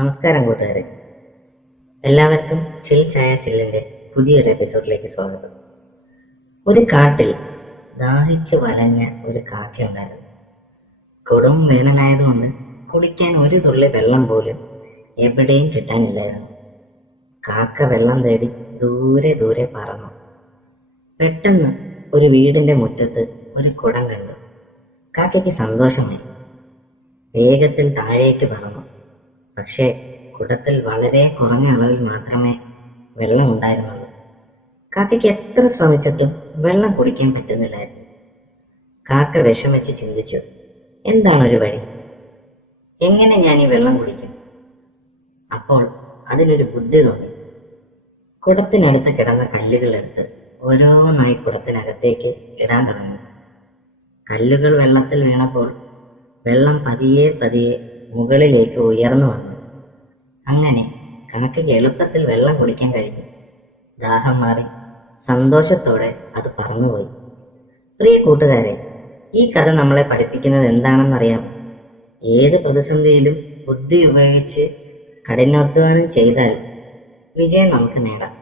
നമസ്കാരം കൂട്ടുകാരെ. എല്ലാവർക്കും ചിൽ ചായ ചില്ലിന്റെ പുതിയൊരു എപ്പിസോഡിലേക്ക് സ്വാഗതം. ഒരു കാട്ടിൽ ദാഹിച്ചു വലഞ്ഞ ഒരു കാക്കയുണ്ടായിരുന്നു കൊടും വേനലായതുകൊണ്ട് കുടിക്കാൻ ഒരു തുള്ളി വെള്ളം പോലും എവിടെയും കിട്ടാനില്ലായിരുന്നു. കാക്ക വെള്ളം തേടി ദൂരെ ദൂരെ പറന്നു. പെട്ടെന്ന് ഒരു വീടിന്റെ മുറ്റത്ത് ഒരു കുടം കണ്ടു. കാക്കയ്ക്ക് സന്തോഷമായി. വേഗത്തിൽ താഴേക്ക് പറന്നു. പക്ഷേ കുടത്തിൽ വളരെ കുറഞ്ഞ അളവിൽ മാത്രമേ വെള്ളം ഉണ്ടായിരുന്നുള്ളൂ. കാക്കയ്ക്ക് എത്ര ശ്രമിച്ചിട്ടും വെള്ളം കുടിക്കാൻ പറ്റുന്നില്ലായിരുന്നു. കാക്ക വിഷമിച്ച് ചിന്തിച്ചു എന്താണ് ഒരു വഴി? എങ്ങനെ ഞാൻ ഈ വെള്ളം കുടിക്കും? അപ്പോൾ അതിനൊരു ബുദ്ധി തോന്നി. കുടത്തിനടുത്ത് കിടന്ന കല്ലുകളെടുത്ത് ഓരോന്നായി കുടത്തിനകത്തേക്ക് ഇടാൻ തുടങ്ങി. കല്ലുകൾ വെള്ളത്തിൽ വീണപ്പോൾ വെള്ളം പതിയെ പതിയെ മുകളിലേക്ക് ഉയർന്നു വന്നു. അങ്ങനെ കണക്കിന് എളുപ്പത്തിൽ വെള്ളം കുടിക്കാൻ കഴിഞ്ഞു. ദാഹം മാറി സന്തോഷത്തോടെ അത് പറന്നുപോയി. പ്രിയ കൂട്ടുകാരെ ഈ കഥ നമ്മളെ പഠിപ്പിക്കുന്നത് എന്താണെന്നറിയാം ഏത് പ്രതിസന്ധിയിലും ബുദ്ധി ഉപയോഗിച്ച് കഠിനാധ്വാനം ചെയ്താൽ വിജയം നമുക്ക് നേടാം.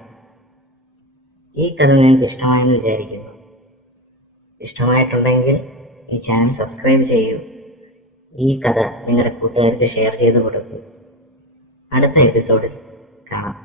ഈ കഥ നിങ്ങൾക്ക് ഇഷ്ടമായെന്ന് വിചാരിക്കുന്നു. ഇഷ്ടമായിട്ടുണ്ടെങ്കിൽ ഈ ചാനൽ സബ്സ്ക്രൈബ് ചെയ്യൂ. ഈ കഥ നിങ്ങളുടെ കൂട്ടുകാർക്ക് ഷെയർ ചെയ്തു കൊടുക്കൂ അടുത്ത എപ്പിസോഡിൽ കാണാം.